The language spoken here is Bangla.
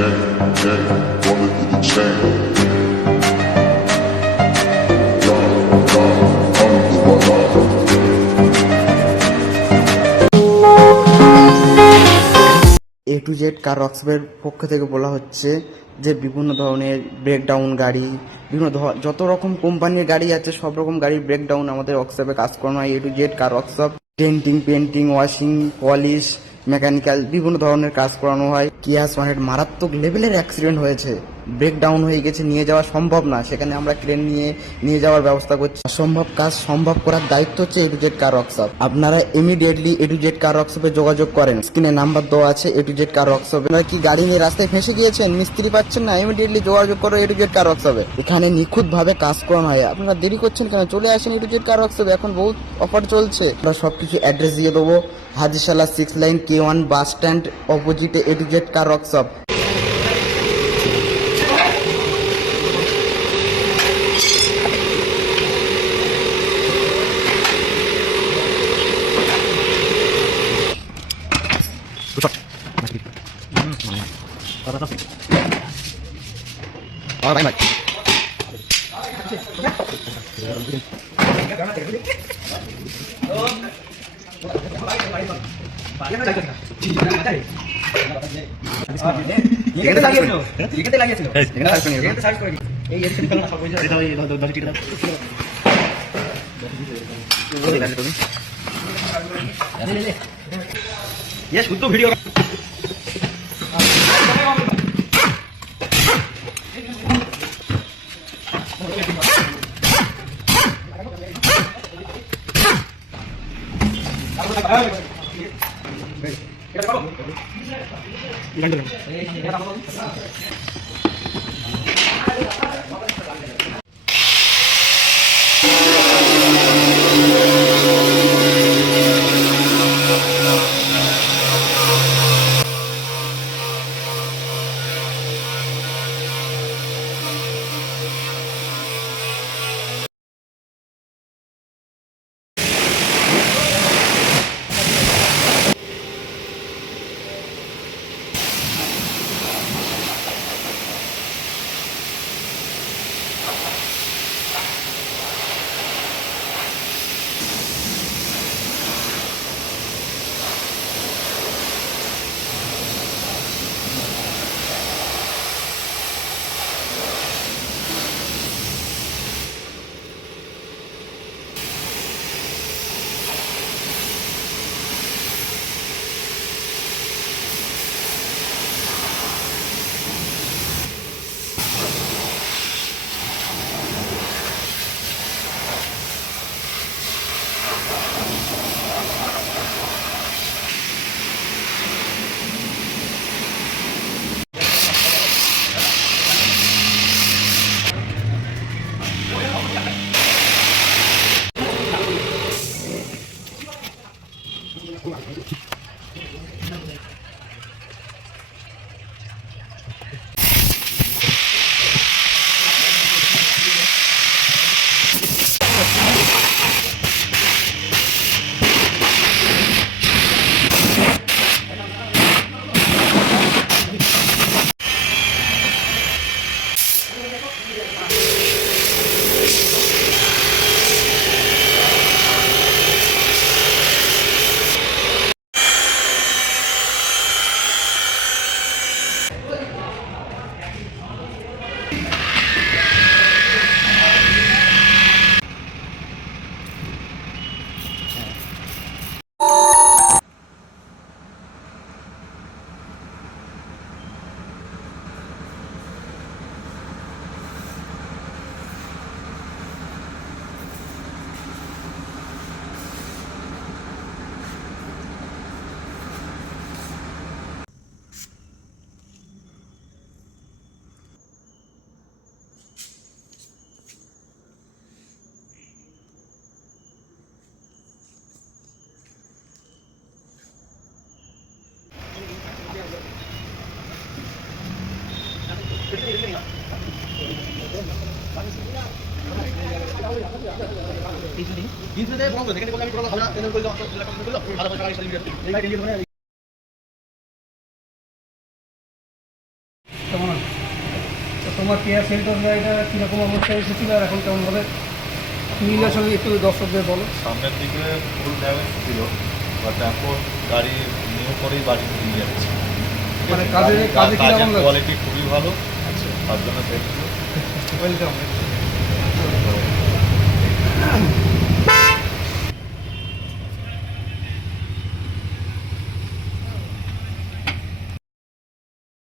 এ টু জেড কার ওয়ার্কশপের পক্ষ থেকে বলা হচ্ছে যে বিভিন্ন ধরনের ব্রেকডাউন গাড়ি, বিভিন্ন যত রকম কোম্পানির গাড়ি আছে সব রকম গাড়ির ব্রেকডাউন আমাদের ওয়ার্কশপে কাজ করানো হয়। A to Z car workshop denting, painting, washing, polish, mechanical বিভিন্ন ধরনের কাজ করানো হয়। কিয়া সনেট মারাত্মক লেভেলের অ্যাক্সিডেন্ট হয়েছে, ব্রেকডাউন হয়ে গেছে, নিয়ে যাওয়া সম্ভব না, সেখানে আমরা ক্রেন নিয়ে যাওয়ার ব্যবস্থা করছি। অসম্ভব কাজ সম্ভব করার দায়িত্ব হচ্ছে এ টু জেড কার ওয়ার্কশপ। আপনারা ইমিডিয়েটলি এ টু জেড কার ওয়ার্কশপে যোগাযোগ করেন, স্ক্রিনে নাম্বার দেওয়া আছে এ টু জেড কার ওয়ার্কশপে। আপনারা কি গাড়ি নিয়ে রাস্তায় ফেঁসে গিয়েছেন, মিস্ত্রি পাচ্ছেন না, ইমিডিয়েটলি যোগাযোগ করো এ টু জেড কার ওয়ার্কশপে। এখানে নিখুঁতভাবে কাজ করানো হয়। আপনারা দেরি করছেন কেন, চলে আসেন এ টু জেড কার ওয়ার্কশপে, এখন বহুত অফার চলছে। আমরা সবকিছু অ্যাড্রেস দিয়ে দেবো। হাজিরশালা 6 লাইন K1 বাস স্ট্যান্ড অপোজিটে এ টু জেড কার ওয়ার্কশপ। শুদ্ধ ভিডিও কেমন আছে? তো তোমার কেয়ার সেন্টার গাড়িটা কীরকম অবস্থায় এসেছিল আর এখন কেমন হবে মিলের সঙ্গে একটু দর্শকদের বলো। সামনের দিকে ফুল ড্যামেজ ছিল, বাট এখন গাড়ি নিউ করেই বাড়ি নিয়ে যাচ্ছে। মানে কাজে কাজে কাজের কীরকম লাগছে? কোয়ালিটি খুবই ভালো, আচ্ছা, তার জন্য থ্যাংক ইউ। ওয়েলকাম।